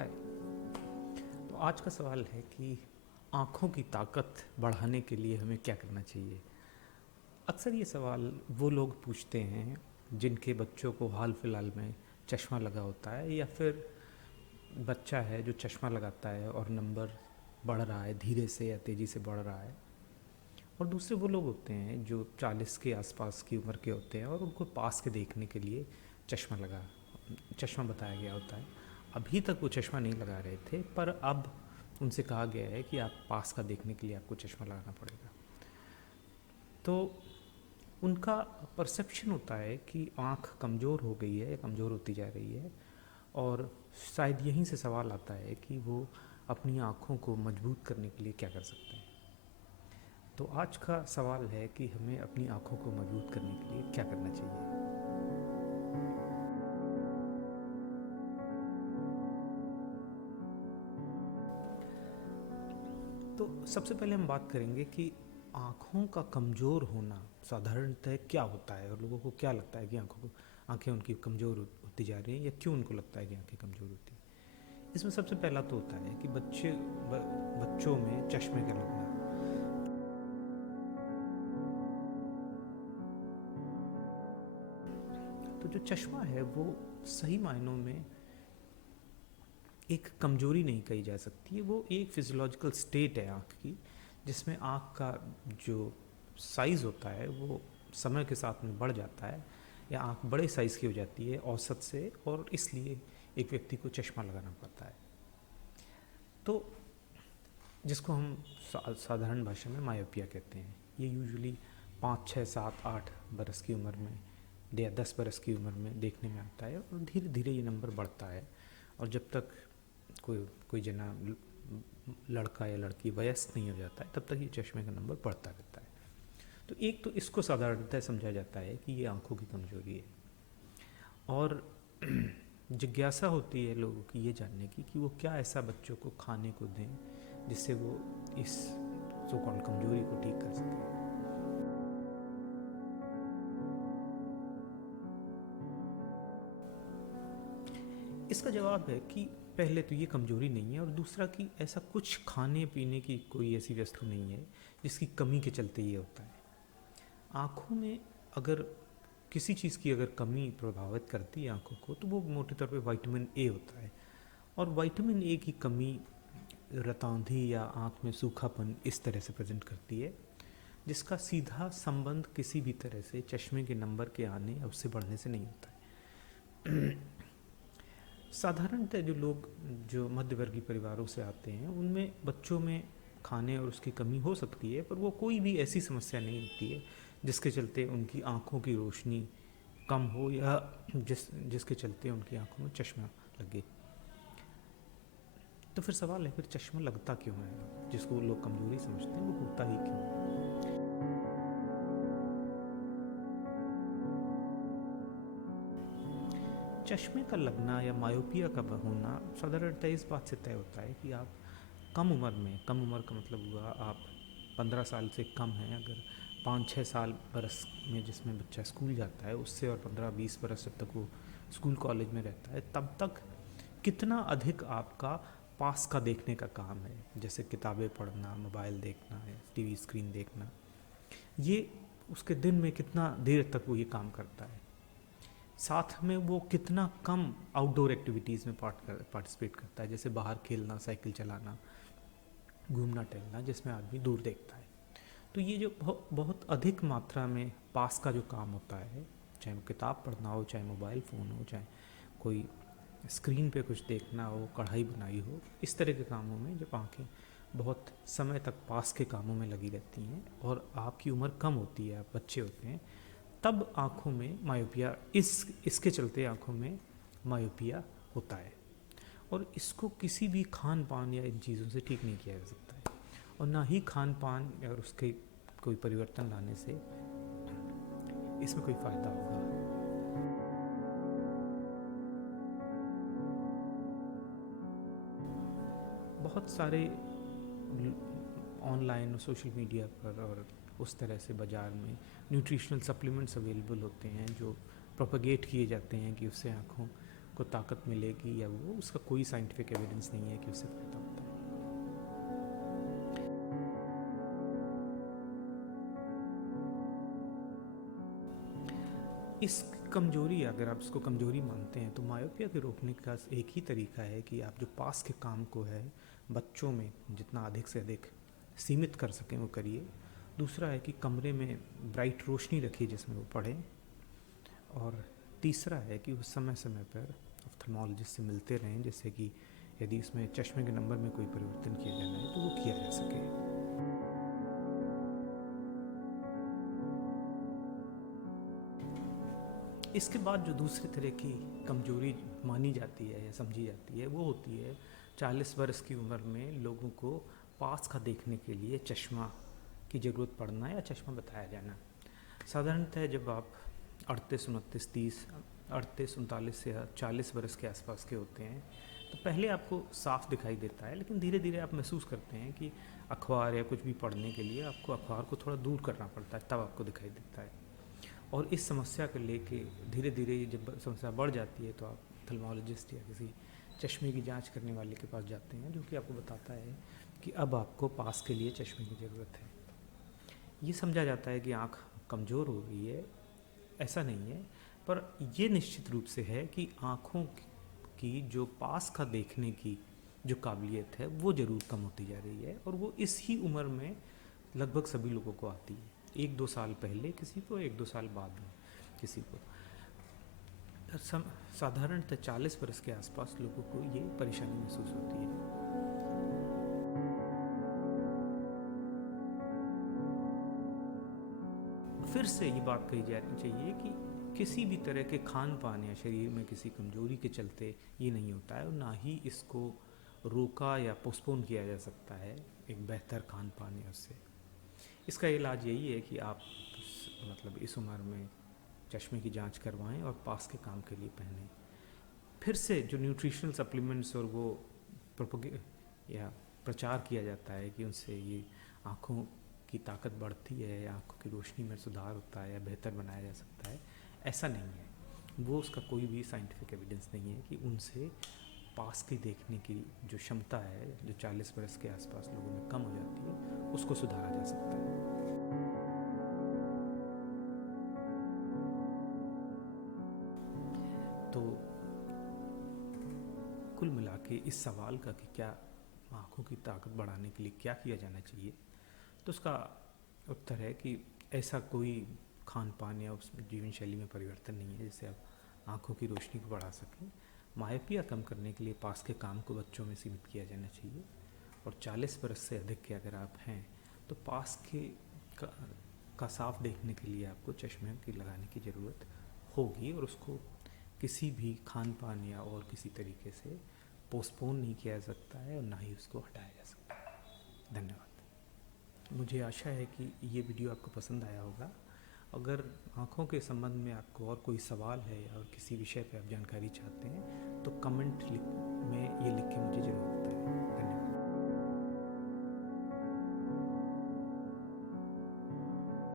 हाय। तो आज का सवाल है कि आँखों की ताकत बढ़ाने के लिए हमें क्या करना चाहिए। अक्सर ये सवाल वो लोग पूछते हैं जिनके बच्चों को हाल फिलहाल में चश्मा लगा होता है, या फिर बच्चा है जो चश्मा लगाता है और नंबर बढ़ रहा है, धीरे से या तेज़ी से बढ़ रहा है। और दूसरे वो लोग होते हैं जो 40 के आसपास की उम्र के होते हैं और उनको पास के देखने के लिए चश्मा बताया गया होता है। अभी तक वो चश्मा नहीं लगा रहे थे, पर अब उनसे कहा गया है कि आप पास का देखने के लिए आपको चश्मा लगाना पड़ेगा। तो उनका परसेप्शन होता है कि आँख कमज़ोर हो गई है या कमज़ोर होती जा रही है, और शायद यहीं से सवाल आता है कि वो अपनी आँखों को मजबूत करने के लिए क्या कर सकते हैं। तो आज का सवाल है कि हमें अपनी आँखों को मजबूत करने के लिए क्या करना चाहिए। तो सबसे पहले हम बात करेंगे कि आँखों का कमज़ोर होना साधारणतः क्या होता है, और लोगों को क्या लगता है कि आँखें उनकी कमज़ोर होती जा रही हैं, या क्यों उनको लगता है कि आँखें कमज़ोर होती हैं। इसमें सबसे पहला तो होता है कि बच्चों में चश्मे का लगना। तो जो चश्मा है वो सही मायनों में एक कमज़ोरी नहीं कही जा सकती है, वो एक फिजियोलॉजिकल स्टेट है आँख की, जिसमें आँख का जो साइज़ होता है वो समय के साथ में बढ़ जाता है, या आँख बड़े साइज़ की हो जाती है औसत से, और इसलिए एक व्यक्ति को चश्मा लगाना पड़ता है। तो जिसको हम साधारण भाषा में मायोपिया कहते हैं, ये यूजुअली 5, 6, 7, 8 बरस की उम्र में या 10 बरस की उम्र में देखने में आता है, और धीरे धीरे ये नंबर बढ़ता है। और जब तक कोई जना लड़का या लड़की वयस्क नहीं हो जाता है, तब तक ये चश्मे का नंबर बढ़ता रहता है। तो एक तो इसको साधारणतः समझा जाता है कि ये आँखों की कमज़ोरी है, और जिज्ञासा होती है लोगों की ये जानने की कि वो क्या ऐसा बच्चों को खाने को दें जिससे वो इस सो कॉल्ड कमज़ोरी को ठीक कर सकें। इसका जवाब है कि पहले तो ये कमज़ोरी नहीं है, और दूसरा कि ऐसा कुछ खाने पीने की कोई ऐसी वस्तु नहीं है जिसकी कमी के चलते ये होता है। आँखों में अगर किसी चीज़ की अगर कमी प्रभावित करती है आँखों को, तो वो मोटे तौर पे विटामिन ए होता है। और विटामिन ए की कमी रतौंधी या आँख में सूखापन इस तरह से प्रेजेंट करती है, जिसका सीधा संबंध किसी भी तरह से चश्मे के नंबर के आने या उससे बढ़ने से नहीं होता है। साधारणतः जो लोग जो मध्यवर्गीय परिवारों से आते हैं, उनमें बच्चों में खाने और उसकी कमी हो सकती है, पर वो कोई भी ऐसी समस्या नहीं होती है जिसके चलते उनकी आँखों की रोशनी कम हो, या जिसके चलते उनकी आँखों में चश्मा लगे। तो फिर सवाल है, फिर चश्मा लगता क्यों है, जिसको लोग कमज़ोरी समझते हैं, वो होता ही क्यों है। चश्मे का लगना या मायोपिया का होना साधारणतः इस बात से तय होता है कि आप कम उम्र का मतलब हुआ आप 15 साल से कम हैं, अगर 5-6 साल बरस में जिसमें बच्चा स्कूल जाता है उससे, और 15-20 बरस जब तक वो स्कूल कॉलेज में रहता है, तब तक कितना अधिक आपका पास का देखने का काम है, जैसे किताबें पढ़ना, मोबाइल देखना, टीवी स्क्रीन देखना, ये उसके दिन में कितना देर तक वो ये काम करता है। साथ में वो कितना कम आउटडोर एक्टिविटीज़ में पार्टिसिपेट करता है, जैसे बाहर खेलना, साइकिल चलाना, घूमना टहलना, जिसमें आदमी दूर देखता है। तो ये जो बहुत अधिक मात्रा में पास का जो काम होता है, चाहे वो किताब पढ़ना हो, चाहे मोबाइल फ़ोन हो, चाहे कोई स्क्रीन पे कुछ देखना हो, कढ़ाई बुनाई हो, इस तरह के कामों में जब आँखें बहुत समय तक पास के कामों में लगी रहती हैं और आपकी उम्र कम होती है, आप बच्चे होते हैं, तब आँखों में मायोपिया इसके चलते आँखों में मायोपिया होता है। और इसको किसी भी खान पान या इन चीज़ों से ठीक नहीं किया जा सकता है, और ना ही खान पान और उसके कोई परिवर्तन लाने से इसमें कोई फ़ायदा होगा। बहुत सारे ऑनलाइन और सोशल मीडिया पर और उस तरह से बाज़ार में न्यूट्रिशनल सप्लीमेंट्स अवेलेबल होते हैं जो प्रोपेगेट किए जाते हैं कि उससे आँखों को ताकत मिलेगी या वो, उसका कोई साइंटिफिक एविडेंस नहीं है कि उससे फ़ायदा होता है। इस कमजोरी, अगर आप इसको कमजोरी मानते हैं, तो मायोपिया के रोकने का एक ही तरीका है कि आप जो पास के काम को है बच्चों में जितना अधिक से अधिक सीमित कर सकें वो करिए। दूसरा है कि कमरे में ब्राइट रोशनी रखिए जिसमें वो पढ़ें। और तीसरा है कि वो समय समय पर ऑफ्थल्मोलॉजिस्ट से मिलते रहें, जैसे कि यदि इसमें चश्मे के नंबर में कोई परिवर्तन किया जाना है तो वो किया जा सके। इसके बाद जो दूसरी तरह की कमजोरी मानी जाती है या समझी जाती है वो होती है 40 वर्ष की उम्र में लोगों को पास का देखने के लिए चश्मा की ज़रूरत पड़ना या चश्मा बताया जाना। साधारणतः जब आप 38, 29, 30, 38, 39 या 40 वर्ष के आसपास के होते हैं तो पहले आपको साफ दिखाई देता है, लेकिन धीरे धीरे आप महसूस करते हैं कि अखबार या कुछ भी पढ़ने के लिए आपको अखबार को थोड़ा दूर करना पड़ता है, तब आपको दिखाई देता है। और इस समस्या को लेके धीरे धीरे जब समस्या बढ़ जाती है तो आप ऑफ्थल्मोलॉजिस्ट या किसी चश्मे की जांच करने वाले के पास जाते हैं, जो कि आपको बताता है कि अब आपको पास के लिए चश्मे की ज़रूरत है। ये समझा जाता है कि आँख कमज़ोर हो रही है, ऐसा नहीं है, पर ये निश्चित रूप से है कि आँखों की जो पास का देखने की जो काबिलियत है वो ज़रूर कम होती जा रही है, और वो इस ही उम्र में लगभग सभी लोगों को आती है। 1-2 साल पहले किसी को, 1-2 साल बाद में किसी को। साधारणतः 40 वर्ष के आसपास लोगों को ये परेशानी महसूस होती है। फिर से ये बात कही जानी चाहिए कि किसी भी तरह के खान पान या शरीर में किसी कमजोरी के चलते ये नहीं होता है, और ना ही इसको रोका या पोस्टपोन किया जा सकता है एक बेहतर खान पान या उससे। इसका इलाज यही है कि आप मतलब इस उम्र में चश्मे की जांच करवाएं और पास के काम के लिए पहनें। फिर से जो न्यूट्रिशनल सप्लीमेंट्स और वो या प्रचार किया जाता है कि उनसे ये आँखों की ताकत बढ़ती है या आँखों की रोशनी में सुधार होता है या बेहतर बनाया जा सकता है, ऐसा नहीं है। वो उसका कोई भी साइंटिफिक एविडेंस नहीं है कि उनसे पास की देखने की जो क्षमता है जो 40 वर्ष के आसपास लोगों में कम हो जाती है उसको सुधारा जा सकता है। तो कुल मिला के इस सवाल का कि क्या आँखों की ताकत बढ़ाने के लिए क्या किया जाना चाहिए, तो उसका उत्तर है कि ऐसा कोई खान पान या उस जीवन शैली में परिवर्तन नहीं है जिससे आप आँखों की रोशनी को बढ़ा सकें। मायोपिया कम करने के लिए पास के काम को बच्चों में सीमित किया जाना चाहिए, और 40 वर्ष से अधिक के अगर आप हैं तो पास के का साफ देखने के लिए आपको चश्मे की लगाने की ज़रूरत होगी, और उसको किसी भी खान पान या और किसी तरीके से पोस्टपोन नहीं किया जा सकता है और ना ही उसको हटाया जा सकता है। धन्यवाद। मुझे आशा है कि ये वीडियो आपको पसंद आया होगा। अगर आँखों के संबंध में आपको और कोई सवाल है और किसी विषय पे आप जानकारी चाहते हैं तो कमेंट में ये लिख के मुझे ज़रूर